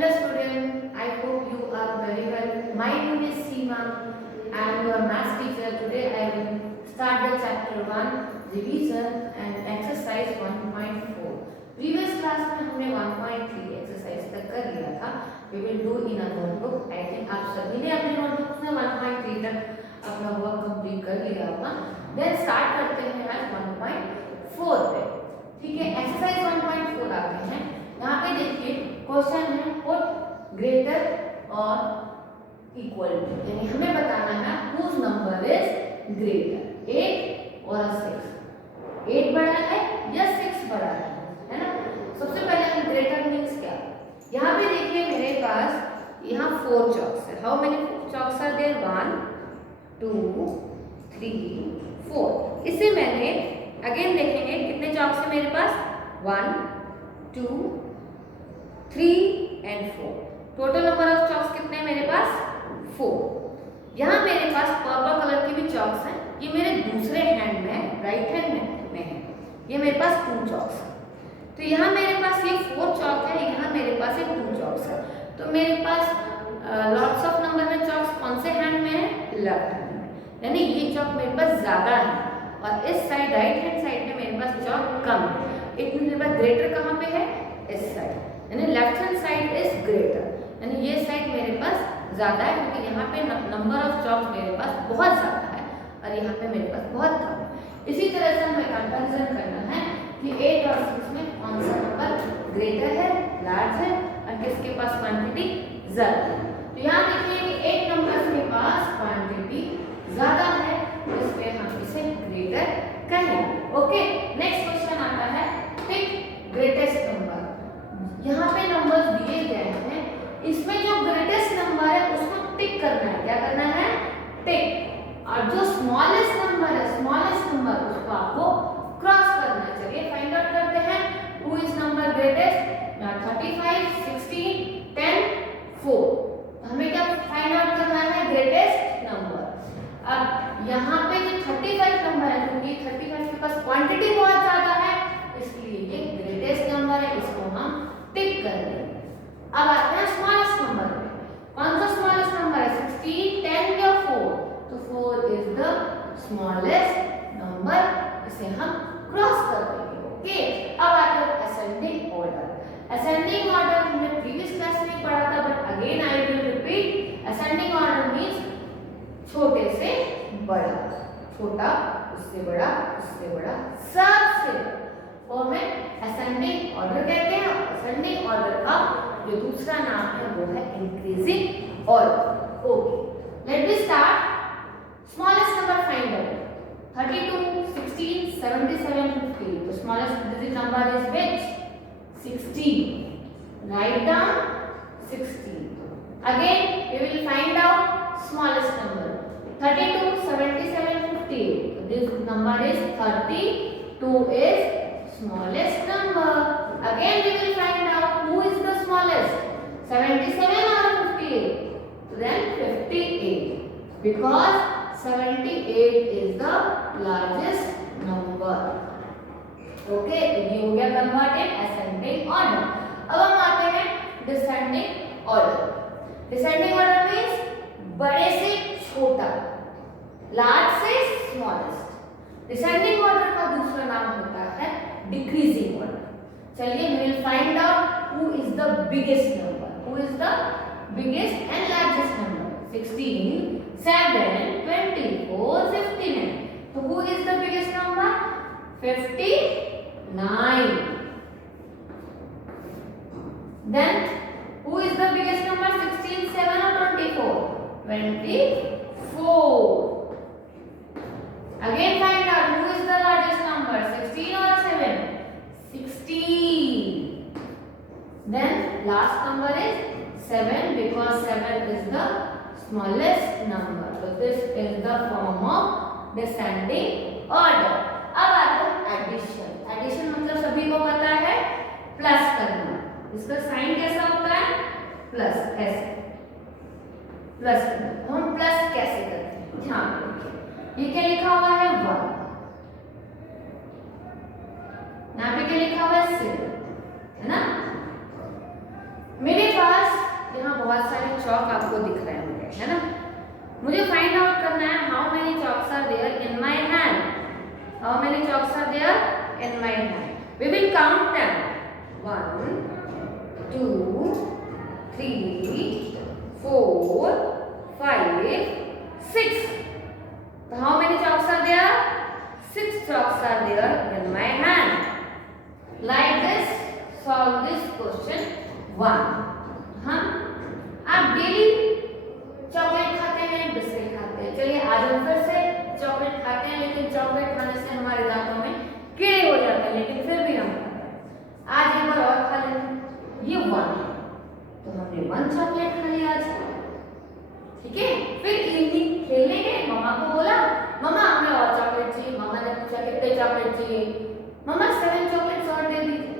Hello students, I hope you are very well. My name is Seema. I am your maths teacher. Today I will start the chapter 1 revision and exercise 1.4. Previous class में हमने 1.3 exercise तक कर लिया था. We will do in a notebook. I think आप सभी ने अपने notebooks में 1.3 तक अपना work complete कर लिया होगा. Then start करते हैं आज 1.4 पे. ठीक है, exercise 1.4 आते हैं. यहाँ पे देखिए क्वेश्चन है पुट ग्रेटर और इक्वल टू, यानी हमें बताना है whose number is greater, 8 और 6. 8 बड़ा है या 6 बड़ा है ना. सबसे पहले हम ग्रेटर मीन्स क्या. यहाँ पे देखिए मेरे पास यहाँ 4 चॉक्स है. How many chalks are there? 1 2 3 4. इसे मैंने अगेन देखेंगे कितने चॉक्स है मेरे पास. 1 2 3 and 4. Total number of chalks कितने हैं मेरे पास? 4. यहाँ मेरे पास पर्पल कलर की भी चॉक्स हैं. ये मेरे दूसरे हैंड में है, राइट हैंड में है. ये मेरे पास 2 चॉक्स है. तो यहाँ मेरे पास ये 4 चॉक है, यहाँ मेरे पास ये 2 चॉक्स है. तो मेरे पास लॉट्स ऑफ नंबर में चॉक्स कौन से हैंड में है? लेफ्ट हैंड में. यानी ये चॉक मेरे पास ज्यादा है और इस साइड राइट हैंड साइड में मेरे पास चॉक कम है. इट मीन मेरे पास ग्रेटर कहाँ पे है? इस साइड, यानी left hand side is greater. यानी ये साइड मेरे पास ज्यादा है क्योंकि यहाँ पे नंबर ऑफ चॉक्स मेरे पास बहुत ज्यादा है और यहाँ पे मेरे पास बहुत कम है. इसी तरह से हमें कंपैरिजन करना है कि 8 और 6 में कौन सा नंबर ग्रेटर है, लार्ज है और किसके पास क्वांटिटी ज्यादा है. तो यहाँ देखिए कि 8 नंबर के पास क्वांटिटी ज्यादा है, इसलिए हम इसे ग्रेटर कहें. ओके, नेक्स्ट क्वेश्चन आता है पिक ग्रेटेस्ट नंबर. यहाँ पे नंबर्स दिए गए हैं, इसमें जो ग्रेटेस्ट नंबर है उसको टिक करना है. क्या करना है? टिक. और जो स्मॉलेस्ट नंबर है, स्मॉलेस्ट नंबर, उसको आपको क्रॉस करना है. चलिए फाइंड आउट करते हैं हु इज नंबर ग्रेटेस्ट. 35 16 10 4. हमें क्या फाइंड आउट करना है? Greatest number. अब यहाँ पे जो 35 नंबर है, क्योंकि 35 के पास क्वांटिटी बहुत ज्यादा है इसलिए ये ग्रेटेस्ट नंबर है, इसको हम टिक कर देंगे. अब आते हैं स्मॉलेस्ट नंबर पे. कौन सा स्मॉलेस्ट नंबर है? 16 10 या 4? तो 4 इज द स्मॉलेस्ट नंबर, इसे हम क्रॉस कर देंगे. ओके, अब आते हैं असेंडिंग ऑर्डर. असेंडिंग ऑर्डर हमने प्रीवियस क्लास में पढ़ा था, but again I will repeat. Ascending order means छोटे से बड़ा, छोटा उससे बड़ा, उससे बड़ा, सबसे और में असेंडिंग ऑर्डर कहते हैं. असेंडिंग ऑर्डर का जो दूसरा नाम है वो है increasing order. Okay, let me start. Smallest number find out. 32 16 77 50. तो smallest digit number is which? 16. Write down 16. Again we will find out smallest number. 32 77 58. This number is 32 is smallest number. Again we will find out who is the smallest, 77 or 58. So then 58, because 78 is the largest number. Okay, तो ये हो गया converted ascending order. अब हम आते हैं descending order. Descending order means बड़े से छोटा, large से smallest. Descending order का दूसरा नाम होता है decreasing order. चलिए we will find out who is the biggest number. Who is the biggest and largest number? 16 7 24 59. So who is the biggest number? 59. Then who is the biggest number? 16 7 or 24? 24. Again find out who is the largest number, 16 or 7? 16. Then last number is 7 because 7 is the smallest number. So this is the form of descending order. अब आता है addition. Addition मतलब सभी को पता है plus करना. इसका साइन कैसा होता है? प्लस. ऐसे प्लस करना. तो हम प्लस कैसे करते हैं? ध्यान रखिए. ये क्या लिखा हुआ है? 1. यहाँ पे क्या लिखा हुआ है? 7, है ना. मेरे पास how many chalks are there in my hand? We will count them. 1, 2, 3, 4, 5, 6. So how many chalks are there? 6 chalks are there in my hand. Like this, solve this question 1. आप डेली चॉकलेट खाते हैं, biscuit खाते हैं. चलिए आज हम फिर से चॉकलेट खाते हैं, लेकिन चॉकलेट खाने से हमारे दांतों में कीड़े हो जाते हैं, लेकिन फिर भी हम खाते हैं. आज एक बार और खा लेते हैं. ये 1 है, तो हमने 1 चॉकलेट खा लिया आज. ठीक है. फिर इवनिंग खेलने गए, मम्मा को बोला मम्मा हमें और चॉकलेट चाहिए. मम्मा ने पूछा कितने चॉकलेट चाहिए. मम्मा 7 चॉकलेट्स और दे दीजिए.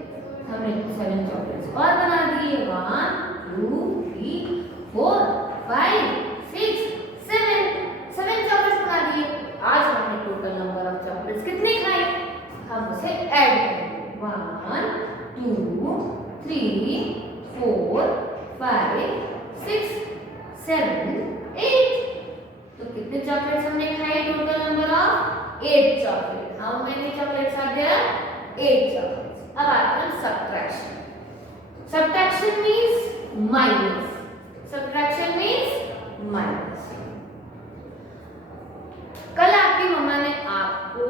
हमने 7 चॉकलेट्स और बना दिए. 1, 2, 3, 4, 5, 6, 7 चॉकलेट्स बना दिए. आज हमने टोटल नंबर ऑफ चॉकलेट्स कितने खाए हम उसे ऐड करेंगे. 1, 2, 3, 4, 5, 6, 7, 8. तो कितने चॉकलेट्स हमने खाए? Total number of 8 chocolate. How many chocolates are there? 8 chocolates. अब आते हैं subtraction. Subtraction means minus. Subtraction means minus. कल आपकी मम्मा ने आपको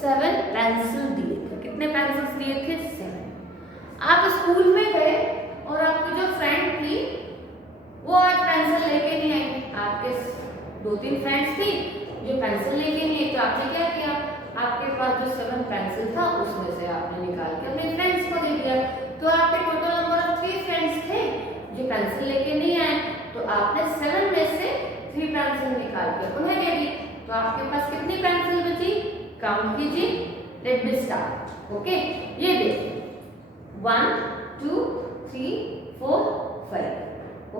7 पेंसिल दिए थे. कितने पेंसिल्स दिए थे? 7. आप स्कूल में गए और आपकी जो फ्रेंड थी वो आज पेंसिल लेके नहीं आई. आपके 2-3 फ्रेंड्स थी जो पेंसिल लेके नहीं आई, तो आपने क्या किया? आपके पास जो 7 पेंसिल था उसमें से आपने निकाल के अपने फ्रेंड्स को दे दिया. तो आपके टोटल नंबर ऑफ 3 फ्रेंड्स थे जो पेंसिल लेके नहीं आए, तो आपने 7 में से 3 पेंसिल निकाल के उन्हें दे दी. तो आपके पास कितनी पेंसिल बची? काउंट कीजिए. Late me start. ओके, ये देखिए 1, 2, 3, 4, 5.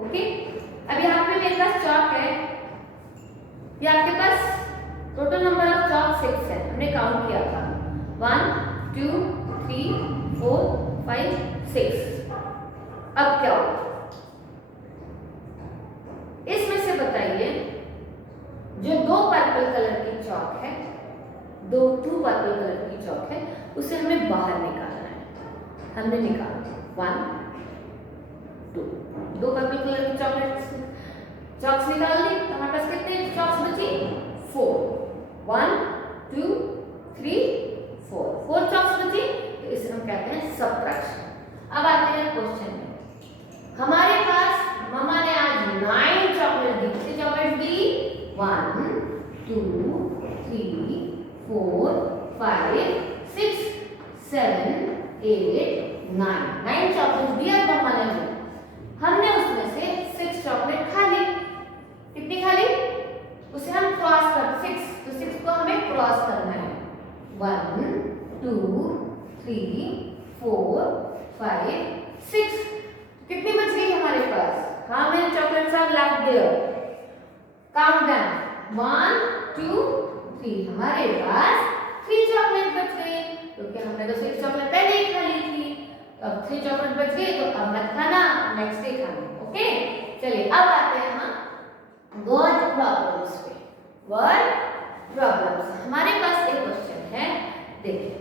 ओके. अब यहाँ पे मेरे पास चॉक है. ये आपके पास टोटल नंबर ऑफ चॉक 6 है. हमने काउंट किया था 1, 2, 3, 4, 5, 6. अब क्या होगा? इसमें से बताइए जो 2 पर्पल कलर की चॉक है, 2 पर्पल कलर की चॉक है, उसे हमें बाहर निकालना है. हमने निकाला 1, 2 पर्पल कलर की चॉक्स निकाल ली. तो हमारे पास कितने चॉक्स बची? 4. 1, 2, 3, 4 चॉक्स बची. तो इसे हम कहते हैं सब्ट्रैक्शन. अब आते हैं क्वेश्चन में. हमारे पास मम्मा ने आज 9 चॉकलेट दी. कितनी चॉकलेट दी? 1, 2, 3, 4, 5, 6, 7, 8, 9 चॉकलेट दिया मम्मा ने. हमने उसमें से 6 चॉकलेट खा ली. कितनी खा ली? उसे हम क्रॉस कर 6, तो 6 को हमें क्रॉस करना है. 1, 2, 3, 4, 5, 6. कितनी बच गई हमारे पास? How many chocolates are left there? Count them. 1, 2, 3. हमारे पास 3 चॉकलेट बच गई, क्योंकि हमने तो 6 चॉकलेट पहले ही खा ली थी. अब 3 चॉकलेट बच गई, तो अब मत खाना, नेक्स्ट डे खाना. ओके. चलिए अब आते हैं हम वर्ड प्रॉब्लम्स पे. Word problems. हमारे पास एक क्वेश्चन है. देखिए,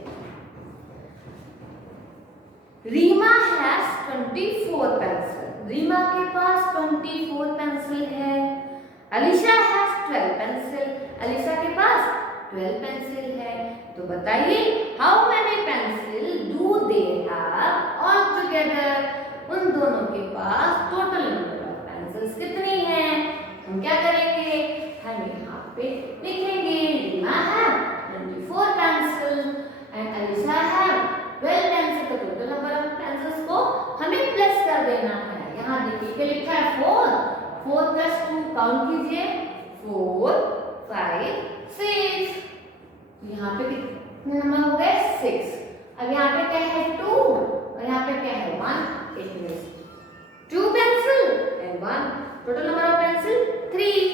रीमा हैज 24 पेंसिल. रीमा के पास 24 पेंसिल है. Alisha has 12 pencil. अलीशा के पास 12 पेंसिल है. तो बताइए how many pencil do they have all together. उन दोनों के पास टोटल नंबर ऑफ पेंसिल्स कितनी है? हम क्या करेंगे? हम यहाँ पे लिखेंगे Reema have 24 pencil and Alisha have 12 pencil. का टोटल नंबर ऑफ पेंसिल्स को हमें प्लस कर देना है. यहाँ देखिए लिखा है 4 प्लस 2. काउंट कीजिए. 4, 5, 6. यहाँ पे कितने नंबर हो गए? 6. अब यहाँ पे क्या है? 2 और यहाँ पे क्या है? 1. It means 2 pencil and 1. Total number of pencil 3.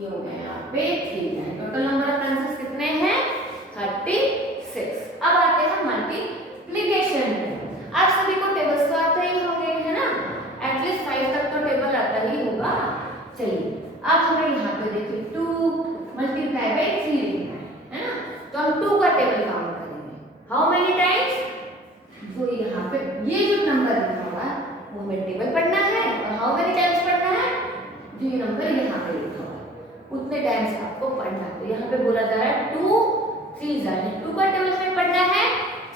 ये हो गया यहाँ पे 3 है. टोटल नंबर ऑफ पेंसिल्स कितने हैं? 36. अब आते हैं मल्टीप्लिकेशन में. आप सभी को टेबल्स तो आते ही होंगे, है ना? एटलीस्ट 5 तक तो टेबल आता ही होगा. चलिए अब हमें यहाँ पे देखिए 2 मल्टीप्लाई बाई 3 लिखना है ना? तो हम 2 का टेबल काउंट करेंगे। हाउ मेनी टाइम्स, जो यहाँ पे ये जो नंबर लिखा हुआ है वो हमें टेबल पढ़ना है, और हाउ मेनी टाइम्स पढ़ना है, जो ये नंबर यहाँ पे लिखा हुआ है उतने टाइम्स आपको पढ़ना है। तो यहाँ पे बोला जा रहा है 2 3 यानी 2 का टेबल हमें पढ़ना है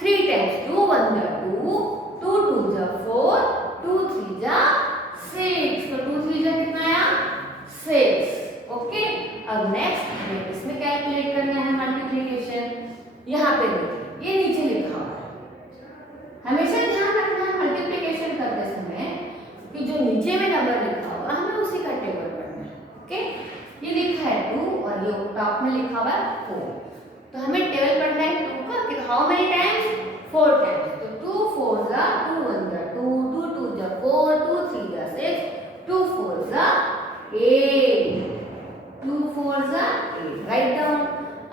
3 टाइम्स। 2 1 जा 2, 2 2 जा 4, 2 3 जा 6। तो 2 3 जा कितना आया 6। ओके, अब नेक्स्ट हमें इसमें कैलकुलेट करना है मल्टीप्लिकेशन। यहाँ पे देखिए ये नीचे लिखा हुआ है, हमेशा ध्यान रखना है मल्टीप्लिकेशन करते समय कि जो नीचे में नंबर लिखा हुआ हमें उसी का टेबल पढ़ना है। ओके, ये लिखा है 2 और ये टॉप में लिखा हुआ है 4, तो हमें टेबल पढ़ना है 2 का कि हाउ मेनी टाइम्स 4 टाइम्स। तो 2 4 जा 2 1 जा 2, 2 2 जा 4, 2 3 जा 6, 2 4 जा 8, 2 4 जा 8। Write down.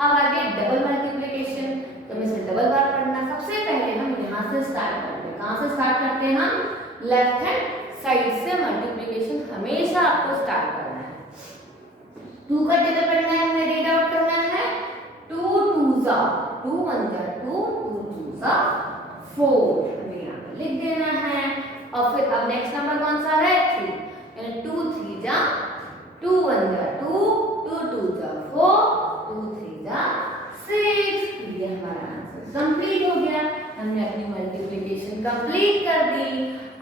अब आगे डबल मल्टीप्लिकेशन, तो हमें इसे डबल बार पढ़ना। सबसे पहले हम यहाँ से स्टार्ट करते हैं। कहाँ से स्टार्ट करते हैं हम, लेफ्ट हैंड साइड से मल्टीप्लिकेशन हमेशा आपको स्टार्ट करना है। 2 का टेबल पढ़ना है, हमें रीड आउट करना है 2 2 जा 2 1 जा 2, 2 2 जा 4, हमें यहाँ पे लिख देना है। और फिर अब नेक्स्ट नंबर कौन सा है 3, यानी 2 3 जा 2 1 जा 2, 2 2 जा 4, 2 3 जा 6। ये हमारा आंसर कंप्लीट हो गया, हमने अपनी मल्टीप्लिकेशन कंप्लीट कर दी।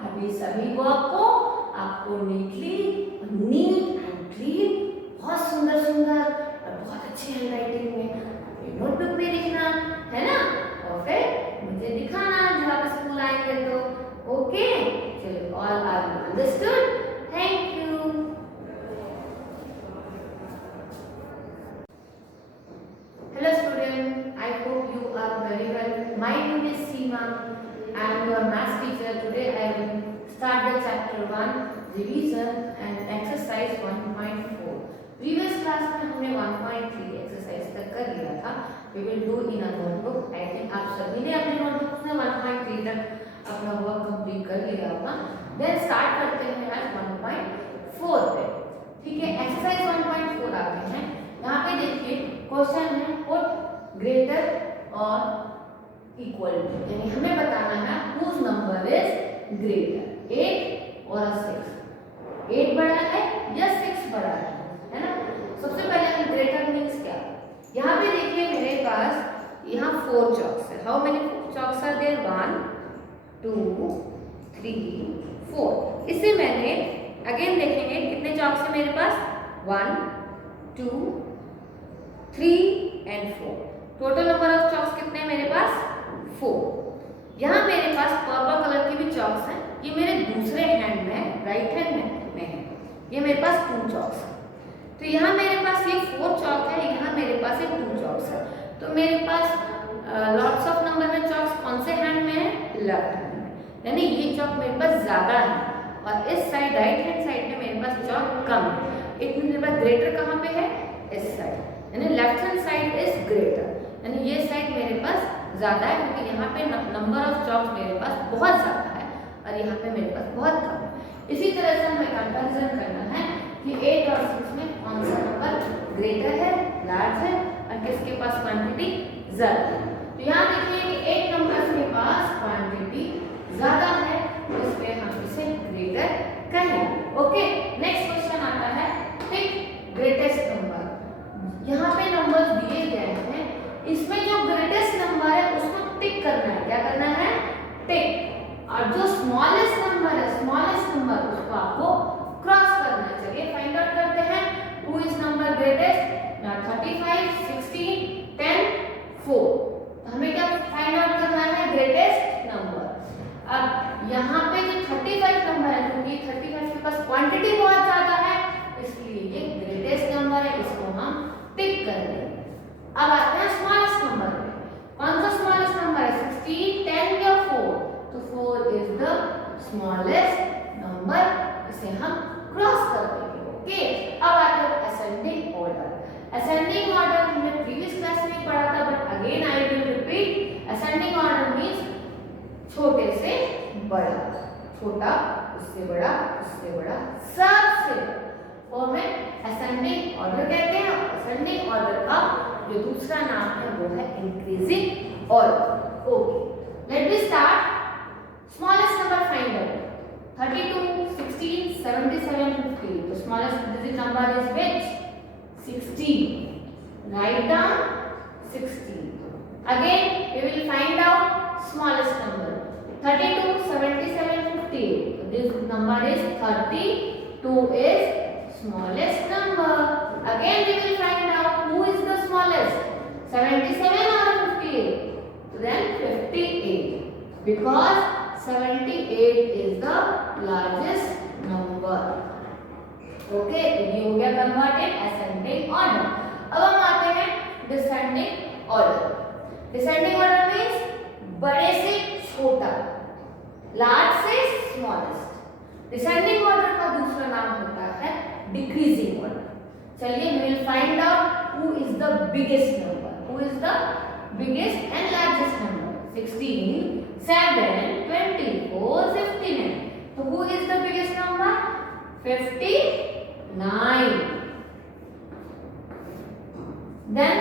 अभी सभी वर्क को आपको नीट एंड क्लीन, बहुत सुंदर सुंदर और बहुत अच्छी हैंडराइटिंग में अपनी नोटबुक में लिखना है ना, और फिर मुझे दिखाना जब आप स्कूल आएंगे तो। ओके, चलो, all are understood? Thank you. Hello students, I hope you are very well. My name is Seema. I am your math teacher. Today I will start the chapter 1 revision and exercise 1.4. Previous class में हमने 1.3 exercise तक कर लिया था. We will do in a notebook. I think आप सभी ने अपने notebooks में 1.3 तक अपना work complete कर लिया होगा. Then start करते हैं आज 1.4 पे. ठीक है, exercise 1.4 आते हैं. यहाँ पे देखिए क्वेश्चन है पुट ग्रेटर और इक्वल टू, यानी हमें बताना है whose number is greater, 8 और 6। 8 बड़ा है या 6 बड़ा है ना। सबसे पहले हम ग्रेटर मीन्स क्या, यहाँ पे देखिए मेरे पास यहाँ 4 चॉक्स है। How many chalks are there, 1 2 3 4। इसे मैंने अगेन देखेंगे कितने चॉक्स है मेरे पास, 1 2 3 and 4। Total number of chalks कितने हैं मेरे पास, 4। यहाँ मेरे पास पर्पल कलर की भी चॉक्स हैं, ये मेरे दूसरे हैंड में राइट हैंड में है, ये मेरे पास 2 चॉक्स है। तो यहाँ मेरे पास ये 4 चॉक है, यहाँ मेरे पास ये 2 चॉक्स है। तो मेरे पास लॉट्स ऑफ नंबर में चॉक्स कौन से हैंड में है, लेफ्ट हैंड में, यानी ये चॉक मेरे पास ज्यादा है और इस साइड राइट हैंड साइड में मेरे पास चॉक कम है। इतने मेरे पास ग्रेटर कहाँ पे है, इस साइड, यानी left hand side is greater, यानी ये साइड मेरे पास ज्यादा है क्योंकि यहाँ पे नंबर ऑफ चॉक्स मेरे पास बहुत ज्यादा है और यहाँ पे मेरे पास बहुत कम है। इसी तरह से हमें कंपैरिजन करना है कि 8 और 6 में कौन सा नंबर ग्रेटर है, लार्ज है और किसके पास क्वांटिटी ज्यादा है। तो यहाँ देखिए कि 8 नंबर्स के पास क्वांटिटी ज्यादा है, इसलिए हम इसे ग्रेटर कहें। ओके, नेक्स्ट क्वेश्चन आता है पिक ग्रेटेस्ट नंबर। यहाँ पे नंबर्स दिए गए हैं, इसमें जो ग्रेटेस्ट नंबर है उसको टिक करना है। क्या करना है, टिक। और जो स्मॉलेस्ट नंबर है, स्मॉलेस्ट नंबर उसको आपको क्रॉस करना है। चलिए फाइंड आउट करते हैं हु इज नंबर ग्रेटेस्ट। 35 16 10 4। हमें क्या फाइंड आउट करना है, ग्रेटेस्ट नंबर। अब यहाँ पे जो 35 नंबर है, क्योंकि 35 के पास क्वांटिटी बहुत ज्यादा है इसलिए ये ग्रेटेस्ट नंबर है, इसको हम टिक कर देंगे। अब आते हैं स्मॉलेस्ट नंबर पे। कौन सा स्मॉलेस्ट नंबर है, 16 10 या 4? तो 4 इज द स्मॉलेस्ट नंबर, इसे हम क्रॉस कर देंगे। ओके, अब आते हैं असेंडिंग ऑर्डर। असेंडिंग ऑर्डर हमने प्रीवियस क्लास में पढ़ा था, but again I will repeat. Ascending order means छोटे से बड़ा, छोटा उससे बड़ा, उससे बड़ा, सबसे बड़ा, और में असेंडिंग ऑर्डर कहते हैं। असेंडिंग ऑर्डर का जो दूसरा नाम है वो है increasing order. Okay, let me start. Smallest number find out. 32, 16, 77, 50. The smallest digit number is which? 16. Write down 16. Again, we will find out smallest number. 32, 77, 58. So this number is 32 is smallest number. Again, we will find out who is the smallest, 77 or 58. So then 58, because 78 is the largest number. Okay, तो ये हो गया converted ascending order. अब हम आते हैं descending order. Descending order means बड़े से छोटा, लार्ज से स्मॉलेस्ट। डिसेंडिंग ऑर्डर का दूसरा नाम होता है डिक्रीजिंग ऑर्डर। चलिए, we will find out who is the biggest number. Who is the biggest and largest number? 16, 7, 24, 59. So who is the biggest number? 59. Then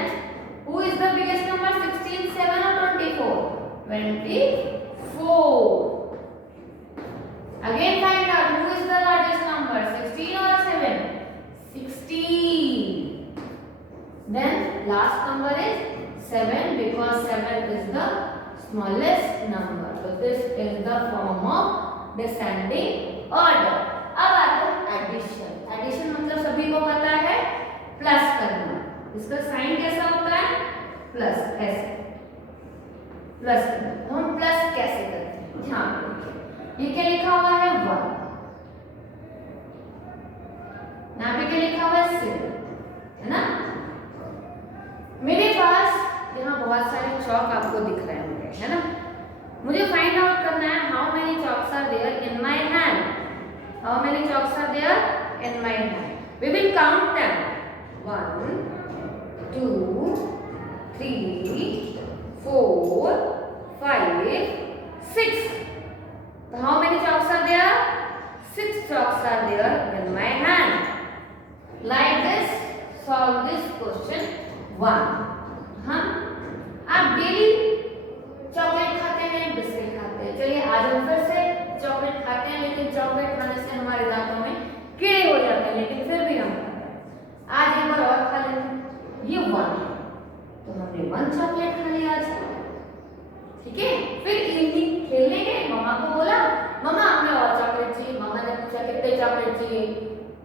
who is the biggest number? 16, 7 or 24? 24. Again find out who is the largest number, 16 or 7? 16. Then last number is 7, because 7 is the smallest number. So this is the form of descending order. अब आता है addition. Addition मतलब सभी को पता है plus करना। इसका साइन कैसा होता है? प्लस, ऐसे प्लस करना। तो हम प्लस कैसे करते हैं? ध्यान रखिए, ये क्या लिखा हुआ है? 1। यहाँ पे क्या लिखा हुआ है? 7, है ना? मेरे पास यहाँ बहुत सारे चौक आपको दिख रहे होंगे, है ना? मुझे फाइंड आउट करना है how many chalks are there in my hand. How many chalks are there in my hand? We will count them. 1, 2, 3, 4, 5, 6. So how many chalks are there? 6 chalks are there in my hand. Like this, solve this question 1. आप daily chocolate खाते हैं, biscuit खाते हैं। चलिए आज हम फिर से चॉकलेट खाते हैं, लेकिन चॉकलेट खाने से हमारे दांतों में कीड़े हो जाते हैं, लेकिन फिर भी हम खाते हैं। आज एक बार और खा लेते हैं। ये 1 है, तो हमने 1 चॉकलेट खा लिया आज। ठीक है, फिर इवनिंग खेलने गए, मम्मा को बोला मम्मा हमें और चॉकलेट चाहिए। मम्मा ने पूछा कितने चॉकलेट चाहिए?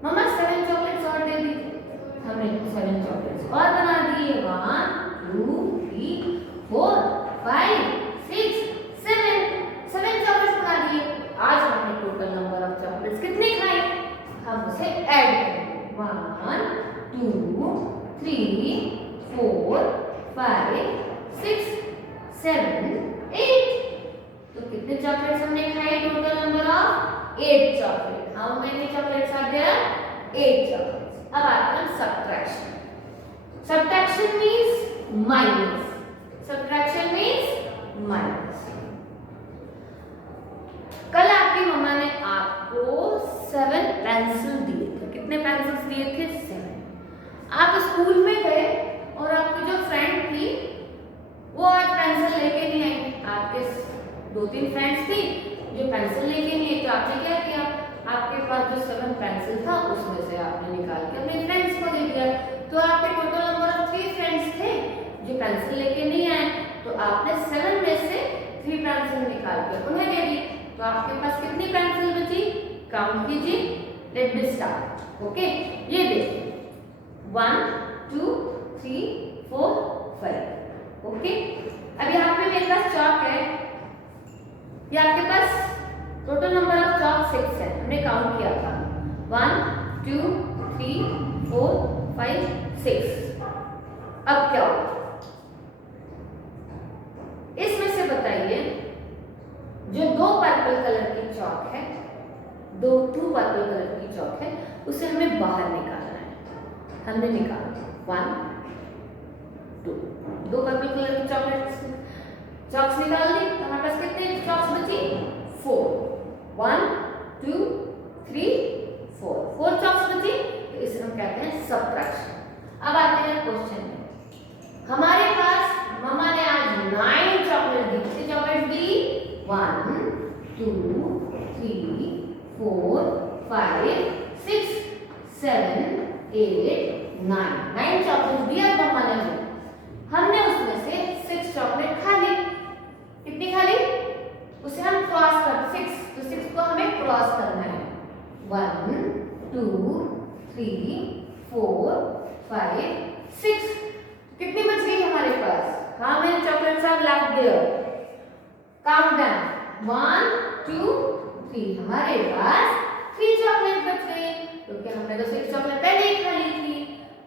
मम्मा 7 चॉकलेट्स और दे दीजिए। हमने 7 चॉकलेट्स और बना दिए। 1, 2, 3, 4, 5, 6, 7 चॉकलेट्स बना दिए। आज हमने टोटल नंबर ऑफ चॉकलेट्स कितने खाए? हम उसे ऐड करेंगे। 1, 2, 3, 4, 5, 6, 7, 8। तो कितने चॉकलेट्स हमने खाए? Total number of 8 chocolate. How many chocolates are there? 8 chocolates. अब आता है subtraction. Subtraction means minus. Subtraction means minus. कल आपकी मम्मा ने आपको 7 पेंसिल दिए थे। कितने पेंसिल्स दिए थे? 7। आप स्कूल में गए और आपकी जो फ्रेंड थी वो आज पेंसिल लेके नहीं आई। आपके 2-3 फ्रेंड्स थी जो पेंसिल लेके नहीं आई, तो आपने क्या किया? आपके पास जो 7 पेंसिल था उसमें से आपने निकाल के अपने फ्रेंड्स को दे दिया। तो आपके टोटल नंबर ऑफ 3 फ्रेंड्स थे जो पेंसिल लेके नहीं आए, तो आपने 7 में से 3 पेंसिल निकाल के उन्हें दे दी। तो आपके पास कितनी पेंसिल बची? काउंट कीजिए। Late me start. ओके, ये देखिए 1, 2, 3, 4, 5। ओके, अब यहाँ पे मेरे पास चॉक है। ये आपके पास टोटल नंबर ऑफ चॉक 6 है। हमने काउंट किया था 1, 2, 3, 4, 5, 6। अब क्या होगा? इसमें से बताइए, जो 2 पर्पल कलर की चॉक है, 2 पर्पल कलर की चॉक है, उसे हमें बाहर निकालना है। हमने निकाला 1, 2 पर्पल कलर की चॉक्स निकाल दी। तो हमारे पास कितने चॉक्स बची? 4। 1, 2, 3, 4 चॉक्स बची। तो इसे हम कहते हैं सब्ट्रैक्शन। अब आते हैं क्वेश्चन में। हमारे पास मम्मा ने आज 9 चॉकलेट दी। कितनी चॉकलेट दी? 1 2 3 4 5 6 7 8 9 चॉकलेट दिया मम्मा ने। हमने उसमें से 6 चॉकलेट खा ली। कितनी खा ली? उसे हम क्रॉस कर 6, तो 6 को हमें क्रॉस करना है। 1 2 3 4 5 6। कितनी बच गई हमारे पास? हाँ मेरे chocolates are left there. Count down 1 2 3। हमारे पास 3 चॉकलेट बच गई, क्योंकि हमने तो 6 चॉकलेट पहले ही खा ली थी।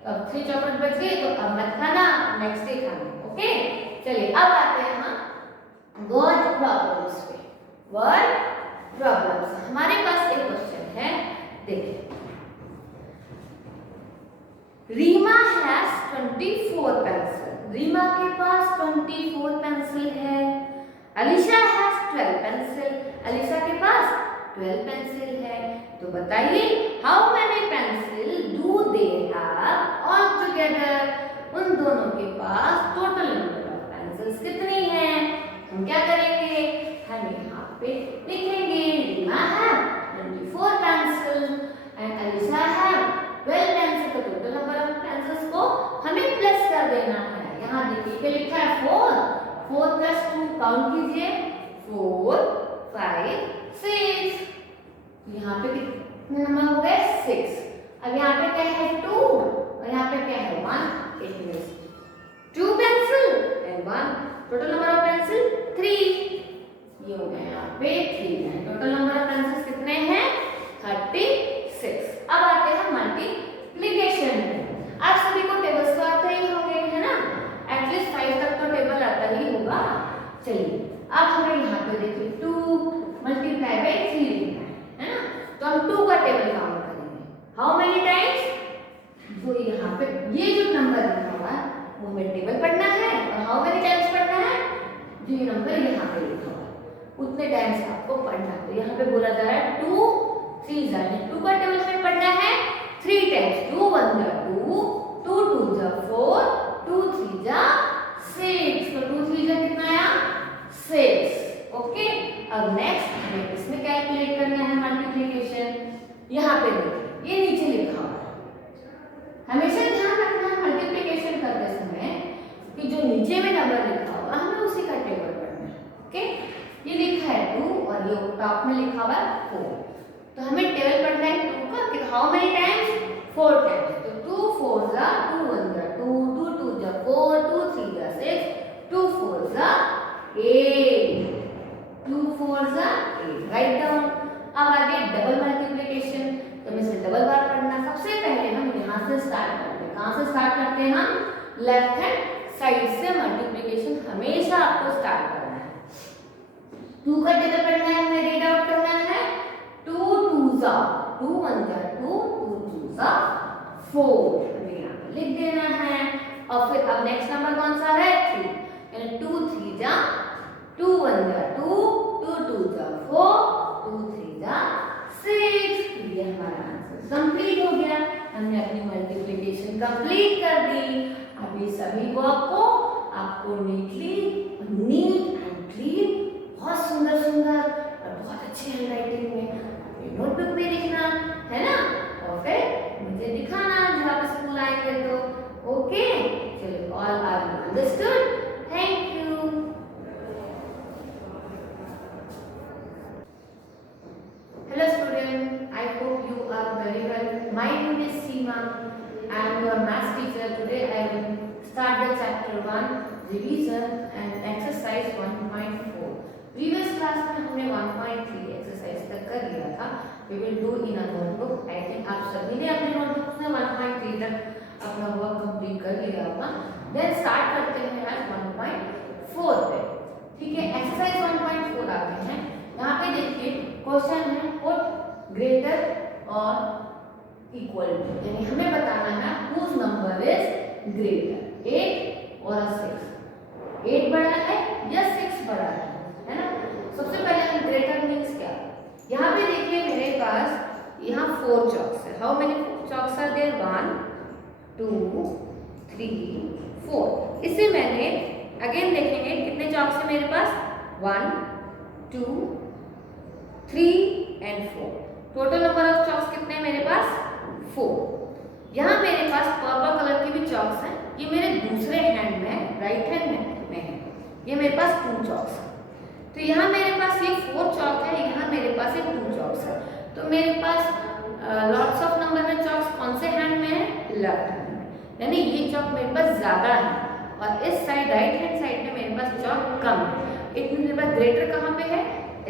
तो अब 3 चॉकलेट बच गई, तो अब मत खाना, नेक्स्ट डे खाना। ओके, चलिए अब आते हैं हम वर्ड प्रॉब्लम्स पे। वर्ड प्रॉब्लम्स, हमारे पास एक क्वेश्चन है, देखिए। Reema has 24 pencil. रीमा के पास 24 पेंसिल है। Alisha has 12 pencil. अलीशा के पास 12 पेंसिल है। तो बताइए how many pencil do they have all together. उन दोनों के पास टोटल नंबर ऑफ पेंसिल्स कितनी है? हम क्या करेंगे, हम यहाँ पे लिखेंगे Reema have 24 pencil and Alisha have 12 pencil. का टोटल नंबर ऑफ पेंसिल्स को हमें प्लस कर देना है। यहाँ देखिए लिखा है 4 प्लस 2, काउंट कीजिए 4 5 6। यहाँ पे कितने नंबर हो गए? 6। अब यहाँ पे क्या है? 2 और यहाँ पे क्या है? 1। It means 2 pencil and 1। Total number of pencil 3। ये हो गया यहाँ पे 3 है। टोटल नंबर ऑफ पेंसिल्स कितने हैं? 36। अब आते हैं मल्टीप्लिकेशन में। आप सभी को टेबल्स तो आते ही होंगे, है ना? एटलीस्ट 5 तक तो टेबल आता ही होगा। चलिए अब हमें यहाँ पे देखिए 2 मल्टीप्लाई बाय 3 लिखना है ना? तो हम 2 का टेबल काउंट करेंगे। How many times? तो यहाँ पे ये जो नंबर लिखा हुआ है वो हमें टेबल पढ़ना है, और हाउ मेनी टाइम्स पढ़ना है? जो ये नंबर यहाँ पे लिखा हुआ है उतने टाइम्स आपको पढ़ना है। तो यहाँ पे बोला जा रहा है 2 3 यानी 2 का टेबल हमें पढ़ना है 3 टाइम्स। 2 1 जा 2, 2 2 जा 4, 2 3 जा 6। तो 2 3 जा कितना आया? 6। ओके, अब नेक्स्ट हमें इसमें कैलकुलेट करना है मल्टीप्लिकेशन। यहाँ पे देखिए ये नीचे लिखा हुआ है, हमेशा ध्यान रखना है मल्टीप्लिकेशन करते समय कि जो नीचे में नंबर लिखा होगा हमें उसी का टेबल पढ़ना है। ओके, ये लिखा है 2 और ये टॉप में लिखा हुआ है 4। तो हमें टेबल पढ़ना है 2 का कि हाउ मेनी टाइम्स? 4 टाइम्स। तो 2 4 जा 2 1 जा 2, 2 2 जा 4, 2 3 जा 6, 2 4 जा 8, 2 4 जा 8। Write down. अब आगे डबल मल्टीप्लिकेशन, तो हमें इसे डबल बार पढ़ना। सबसे पहले हम यहाँ से स्टार्ट करते हैं। कहाँ से स्टार्ट करते हैं? हम लेफ्ट हैंड साइड से मल्टीप्लिकेशन हमेशा आपको स्टार्ट करना है। 2 का टेबल पढ़ना है, हमें रीड आउट करना है 2 2 जा 2 1 जा 2, 2 2 जा 4। हमें यहाँ पे लिख देना है। और फिर अब नेक्स्ट नंबर कौन सा है? 3 यानी 2 3 जा 2 1 जा 2, 2 2 जा 4, 2 3 जा 6। ये हमारा आंसर कंप्लीट हो गया। हमने अपनी मल्टीप्लिकेशन कंप्लीट कर दी। अभी सभी वर्क को आपको नीट एंड क्लीन, बहुत सुंदर सुंदर और बहुत अच्छी हैंडराइटिंग में अपनी नोटबुक में लिखना है ना, और फिर मुझे दिखाना जब आप स्कूल आएंगे तो। ओके, चलिए, all are understood? Thank you. Hello students, I hope you are very well. My name is Seema. I am your math teacher. Today I will start the chapter 1 revision and exercise 1.4. Previous class में हमने 1.3 exercise तक कर लिया था. We will do in a notebook. I think आप सभी ने अपने notebooks में 1.3 तक अपना work complete कर लिया होगा. Then start करते हैं आज 1.4 पे. ठीक है, exercise 1.4 आते हैं. यहाँ पे देखिए क्वेश्चन है पुट ग्रेटर और इक्वल टू, यानी हमें बताना है whose नंबर इज ग्रेटर, 8 और 6। 8 बड़ा है या 6 बड़ा है ना? सबसे पहले हम ग्रेटर मीन्स क्या, यहाँ पे देखिए मेरे पास यहाँ 4 चॉक्स है। How many chalks are there? 1 2 3 4। इसे मैंने अगेन देखेंगे कितने चॉक्स है मेरे पास, 1 2 3 and 4। Total number of chalks कितने हैं मेरे पास, 4। यहाँ मेरे पास पर्पल कलर की भी चॉक्स हैं, ये मेरे दूसरे हैंड में है, राइट हैंड में है, ये मेरे पास 2 चॉक्स है। तो यहाँ मेरे पास ये 4 चॉक है, यहाँ मेरे पास ये 2 चॉक्स है। तो मेरे पास लॉट्स ऑफ नंबर में चॉक्स कौन से हैंड में है, लेफ्ट हैंड में, यानी ये चॉक मेरे पास ज्यादा है और इस साइड राइट हैंड साइड में मेरे पास चॉक कम है। इट मेरे पास ग्रेटर कहाँ पे है,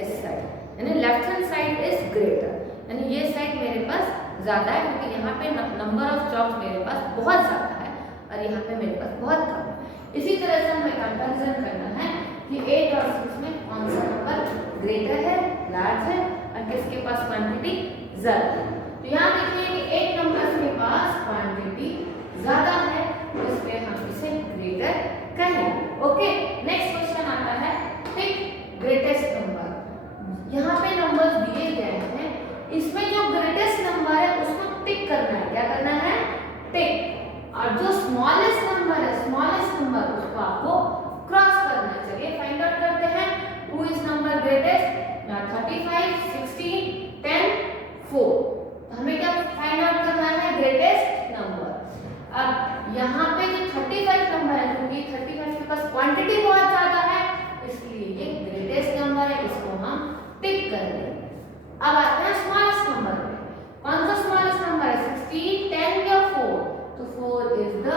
इस साइड, यानी left hand side is greater, यानी ये साइड मेरे पास ज्यादा है क्योंकि यहाँ पे नंबर ऑफ चॉक्स मेरे पास बहुत ज्यादा है और यहाँ पे मेरे पास बहुत कम है। इसी तरह से हमें कंपैरिजन करना है कि 8 और 6 में कौन सा नंबर ग्रेटर है, लार्ज है और किसके पास क्वांटिटी ज्यादा है। तो यहाँ देखिए कि 8 नंबर के पास क्वांटिटी ज्यादा है, इसलिए हम इसे ग्रेटर कहें। ओके, नेक्स्ट क्वेश्चन आता है पिक ग्रेटेस्ट नंबर। यहाँ पे नंबर्स दिए गए हैं, इसमें जो ग्रेटेस्ट नंबर है उसको टिक करना है। क्या करना है, टिक। और जो स्मॉलेस्ट नंबर है, स्मॉलेस्ट नंबर, उसको आपको क्रॉस करना है। चलिए फाइंड आउट करते हैं हु इज नंबर ग्रेटेस्ट। 35 16 10 4। हमें क्या फाइंड आउट करना है, ग्रेटेस्ट नंबर। अब यहाँ पे जो 35 नंबर है, क्योंकि 35 के पास क्वांटिटी बहुत ज्यादा है इसलिए ये ग्रेटेस्ट नंबर है, इसको हम टिक कर देंगे। अब आते हैं स्मॉलेस्ट नंबर पे। कौन सा स्मॉलेस्ट नंबर है, 16 10 या 4? तो 4 इज द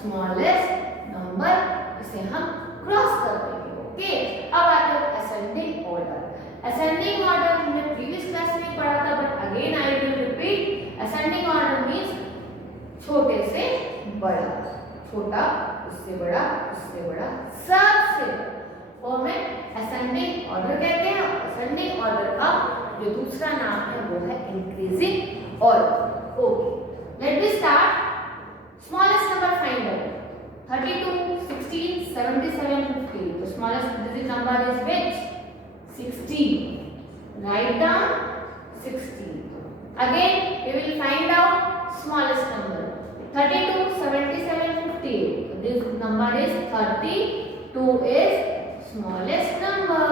स्मॉलेस्ट नंबर, इसे हम क्रॉस कर देंगे। ओके, अब आते हैं असेंडिंग ऑर्डर। असेंडिंग ऑर्डर हमने प्रीवियस क्लास में पढ़ा था, but again I will repeat. Ascending order means छोटे से बड़ा, छोटा उससे बड़ा, उससे बड़ा, सबसे बड़ा, और हमें असेंडिंग ऑर्डर कहते हैं। असेंडिंग ऑर्डर का जो दूसरा नाम है वो है increasing order. Okay, let me start. Smallest number find out, 32 16 77 50। तो smallest digit number is which, 16। Write down 16। Again we will find out smallest number, 32 77 58. This number is 32 is smallest number.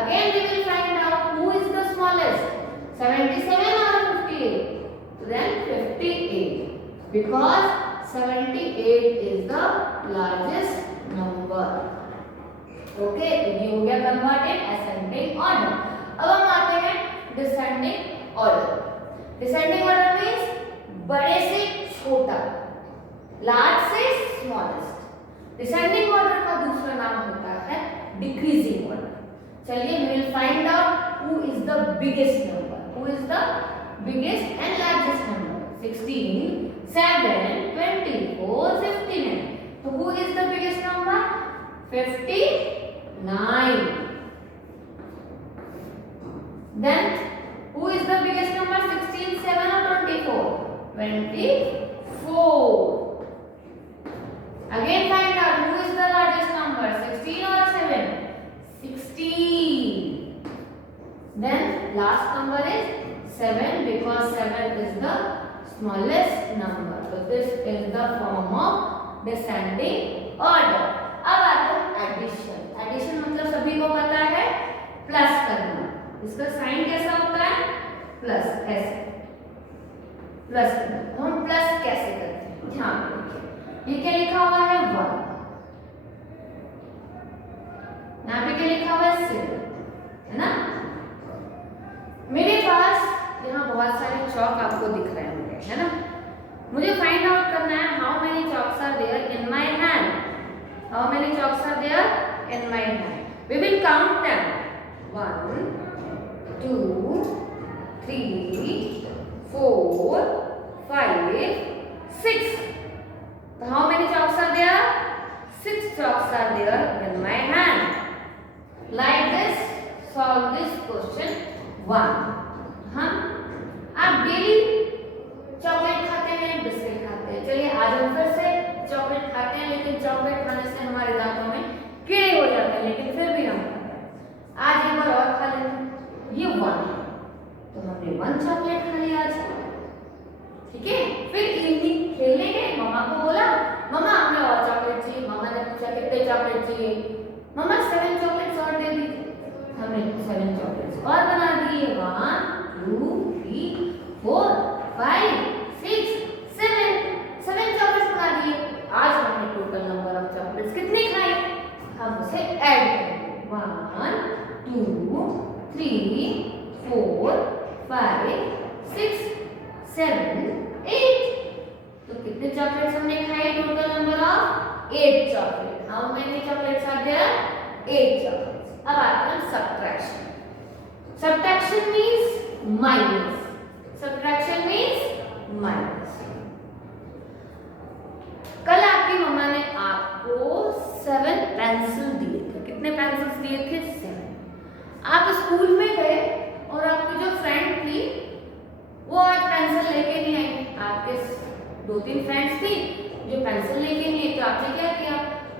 Again we will find out who is the smallest, 77 or 58. Then 58, because 78 is the largest number. Okay, तो ये हो गया converted ascending order. अब हम आते हैं descending order. Descending order means बड़े से छोटा, लार्ज से स्मॉलेस्ट। डिसेंडिंग ऑर्डर का दूसरा नाम होता है डिक्रीजिंग ऑर्डर। चलिए we will find out who is the biggest number, who is the biggest and largest number. 16 7 24 59। तो who is the biggest number, 59। Then who is the biggest number, 16 7 or 24? 24. Again find out who is the largest number, 16 or 7? 16. Then last number is 7, because 7 is the smallest number. So this is the form of descending order. अब आता है addition. Addition मतलब सभी को पता है plus करना। इसका साइन कैसा होता है, प्लस, ऐसे प्लस करना। तो हम प्लस कैसे करते हैं, ध्यान रखिए। ये क्या लिखा हुआ है, 1। यहाँ पे क्या लिखा हुआ है, 7, है ना। मेरे पास यहाँ बहुत सारे चौक आपको दिख रहे होंगे, है ना। मुझे फाइंड आउट करना है how many chalks are there in my hand. How many chalks are there in my hand? We will count them. 1 2 3 4 5 6. So how many chalks are there? 6 chalks are there in my hand. Like this, solve this question 1. आप daily chocolate खाते हैं, biscuit खाते हैं। चलिए आज हम फिर से चॉकलेट खाते हैं, लेकिन चॉकलेट खाने से हमारे दांतों में कीड़े हो जाते हैं, लेकिन फिर भी हम खाते हैं। आज एक बार और खा लेते हैं। ये 1 है, तो हमने 1 चॉकलेट खा लिया आज, ठीक है। फिर इवनिंग खेलने गए, मम्मा को बोला मम्मा हमें और चॉकलेट चाहिए। मम्मा ने चाहिए, मम्मा 7 चॉकलेट्स और दे दीजिए। हमने 7 चॉकलेट्स और बना दिए, 1 2 3 4 5 6 7 चॉकलेट्स बना दिए। आज हमने टोटल नंबर ऑफ चॉकलेट्स कितने खाए, हम उसे ऐड करेंगे, 1 2 3 4 5 6 7 8। तो कितने चॉकलेट्स हमने खाए, total number of 8 chocolate. How many chocolates are there, 8 chocolates. अब आते हैं subtraction. Subtraction means minus, subtraction means minus. कल आपकी मम्मा ने आपको 7 पेंसिल दिए थे, कितने पेंसिल्स दिए थे, 7। आप स्कूल में गए और आपकी जो फ्रेंड थी वो आज पेंसिल लेके नहीं आई, आपके 2-3 फ्रेंड्स थी जो पेंसिल लेके नहीं आई, तो आपने क्या किया,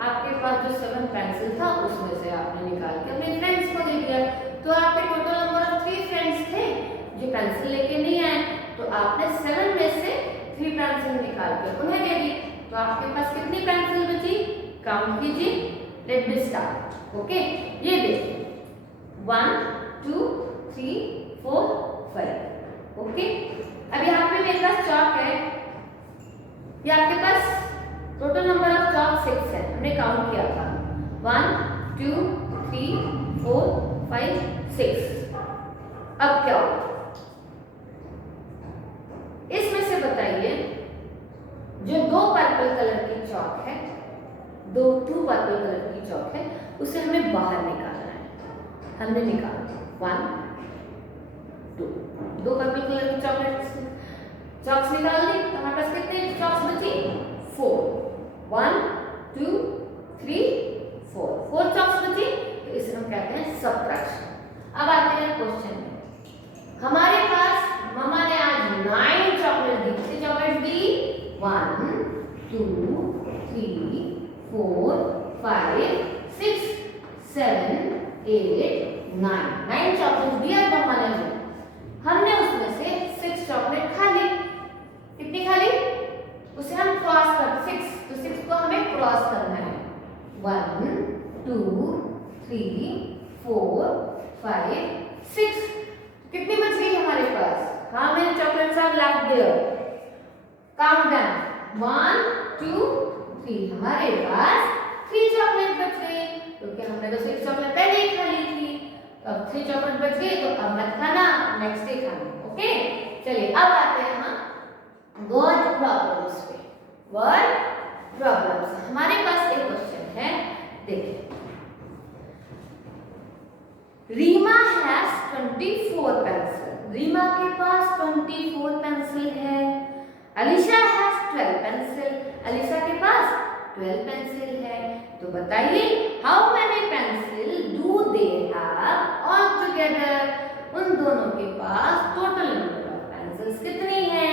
आपके पास जो 7 पेंसिल था उसमें से आपने निकाल के अपने फ्रेंड्स को दे दिया। तो आपके टोटल नंबर ऑफ 3 फ्रेंड्स थे जो पेंसिल लेके नहीं आए, तो आपने 7 में से 3 पेंसिल निकाल के उन्हें दे दी। तो आपके पास कितनी पेंसिल बची, काउंट कीजिए, लेट मी स्टार्ट। ओके, ये देखिए 1 2 3 4 5। ओके, अब यहाँ पे मेरे पास चॉक है, ये आपके पास टोटल नंबर ऑफ चॉक 6 है, हमने काउंट किया था 1 2 3 4 5 6। अब क्या होगा, इसमें से बताइए जो 2 पर्पल कलर की चॉक है, 2 पर्पल कलर की चॉक है, उसे हमें बाहर निकालना है। हमने निकाला 1 2 पर्पल कलर की चॉक्स निकाल ली, तो हमारे पास कितने चॉक्स बची, 4। 1 2 3 4 चॉक्स बची, तो इसे हम कहते हैं सब्ट्रैक्शन। अब आते हैं क्वेश्चन में, हमारे पास मम्मा ने आज 9 चॉकलेट दी, कितनी चॉकलेट दी, 1 2 3 4 5 6 7 8 9 चॉकलेट दिया मम्मा ने हमें। हमने उसमें से 6 चॉकलेट खा ली, कितनी खा ली, उसे हम क्रॉस कर 6, तो 6 को हमें क्रॉस करना है, 1 2 3 4 5 6। कितनी बच गई हमारे पास, how many chocolates are left there, count down 1 2 3, हमारे पास 3 चॉकलेट बच गई, क्योंकि हमने तो 6 चॉकलेट पहले ही खा ली थी। अब 3 चॉकलेट बच गई, तो अब मत खाना, नेक्स्ट डे खाना। ओके, चलिए अब आते हैं हम वर्ड प्रॉब्लम्स पे। वर्ड प्रॉब्लम्स, हमारे पास एक क्वेश्चन है, देखिए, रीमा हैज 24 पेंसिल, रीमा के पास 24 पेंसिल है। अलीशा हैज 12 पेंसिल, अलीशा के पास 12 पेंसिल है। तो बताइए how many pencil do they have all together, उन दोनों के पास टोटल नंबर ऑफ पेंसिल्स कितनी है।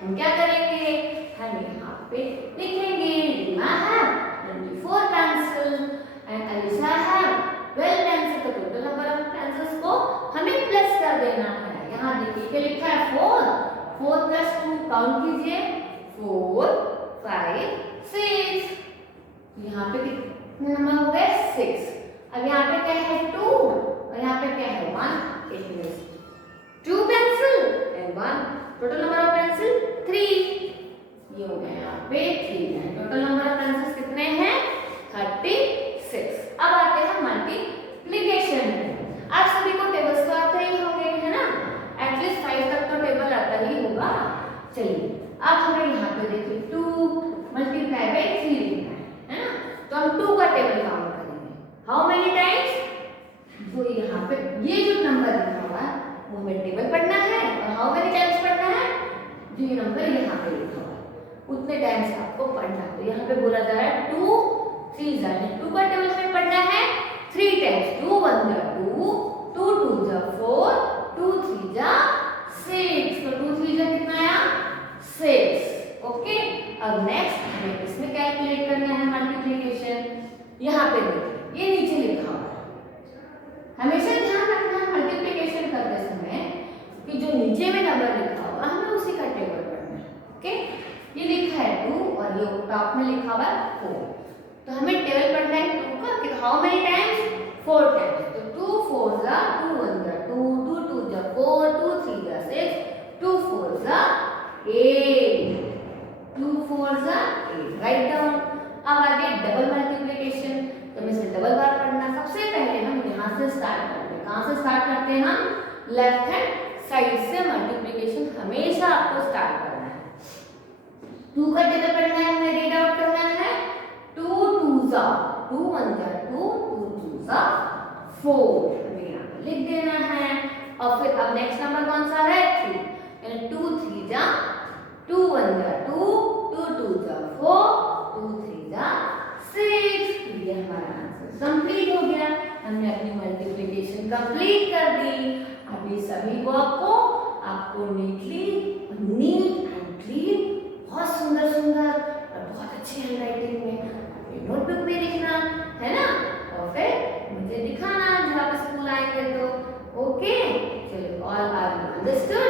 हम क्या करेंगे, हम यहाँ पे लिखेंगे Reema have 24 pencil and Alisha have 12 pencil, तो टोटल नंबर ऑफ पेंसिल्स को हमें प्लस कर देना है। यहाँ देखिए लिखा है 4 प्लस 2, काउंट कीजिए 4 5 6, यहाँ पे कितने नंबर हो गए, 6। अब यहाँ पे क्या है 2 और यहाँ पे क्या है 1, it means 2 pencil and 1, total number of pencil 3। ये हो गया यहाँ पे 3 है, टोटल नंबर ऑफ पेंसिल्स कितने हैं, 36। अब आते हैं मल्टीप्लिकेशन में। आप सभी को टेबल्स तो आते ही होंगे, है ना, एटलीस्ट 5 तक तो टेबल आता ही होगा। चलिए अब हमें यहाँ पे देखिए 2 मल्टीप्लाई बाय 3 लिखना है ना, तो हम 2 का टेबल काउंट करेंगे, हाउ मेनी टाइम्स, तो यहाँ पे ये जो नंबर लिखा हुआ है वो हमें टेबल पढ़ना है, और हाउ मेनी टाइम्स पढ़ना है, जो ये नंबर यहाँ पे लिखा हुआ है उतने टाइम्स आपको पढ़ना है। तो यहाँ पे बोला जा रहा है 2 3 यानी 2 का टेबल हमें पढ़ना है 3 टाइम्स, 2 1 जा 2, 2 2 जा 4, 2 3 जा 6, तो 2 3 जा कितना आया 6। ओके, अब नेक्स्ट हमें इसमें कैलकुलेट करना है मल्टीप्लिकेशन। यहाँ पे देखिए ये नीचे लिखा हुआ है, हमेशा ध्यान रखना है मल्टीप्लिकेशन करते समय कि जो नीचे में नंबर लिखा होगा हमें उसी का टेबल पढ़ना है। ओके, ये लिखा है 2 और ये टॉप में लिखा हुआ है 4, तो हमें टेबल पढ़ना है 2 का, स्टार्ट करते हैं। कहाँ से स्टार्ट करते हैं हम? लेफ्ट हैंड साइड से मल्टीप्लिकेशन हमेशा आपको स्टार्ट करना है। 2 का टेबल पढ़ना है, हमें रीड आउट करना है। 2 2 जा 2 1 जा 2 2 2 जा 4, हमें यहाँ पे लिख देना है। और फिर अब नेक्स्ट नंबर कौन सा है? 3, यानी 2 3 जा 2 1 जा 2 2 2 जा 4 2 3 जा 6। ये हमारा आंसर कंप्लीट हो गया। हमने अपनी मल्टीप्लिकेशन कंप्लीट कर दी। अब ये सभी वर्क को आपको नीट एंड क्लीन, बहुत सुंदर सुंदर और बहुत अच्छी हैंडराइटिंग में अपनी नोटबुक में लिखना है ना, और फिर मुझे दिखाना जब आप स्कूल आएंगे तो। ओके, चलो, ऑल आर अंडरस्टूड?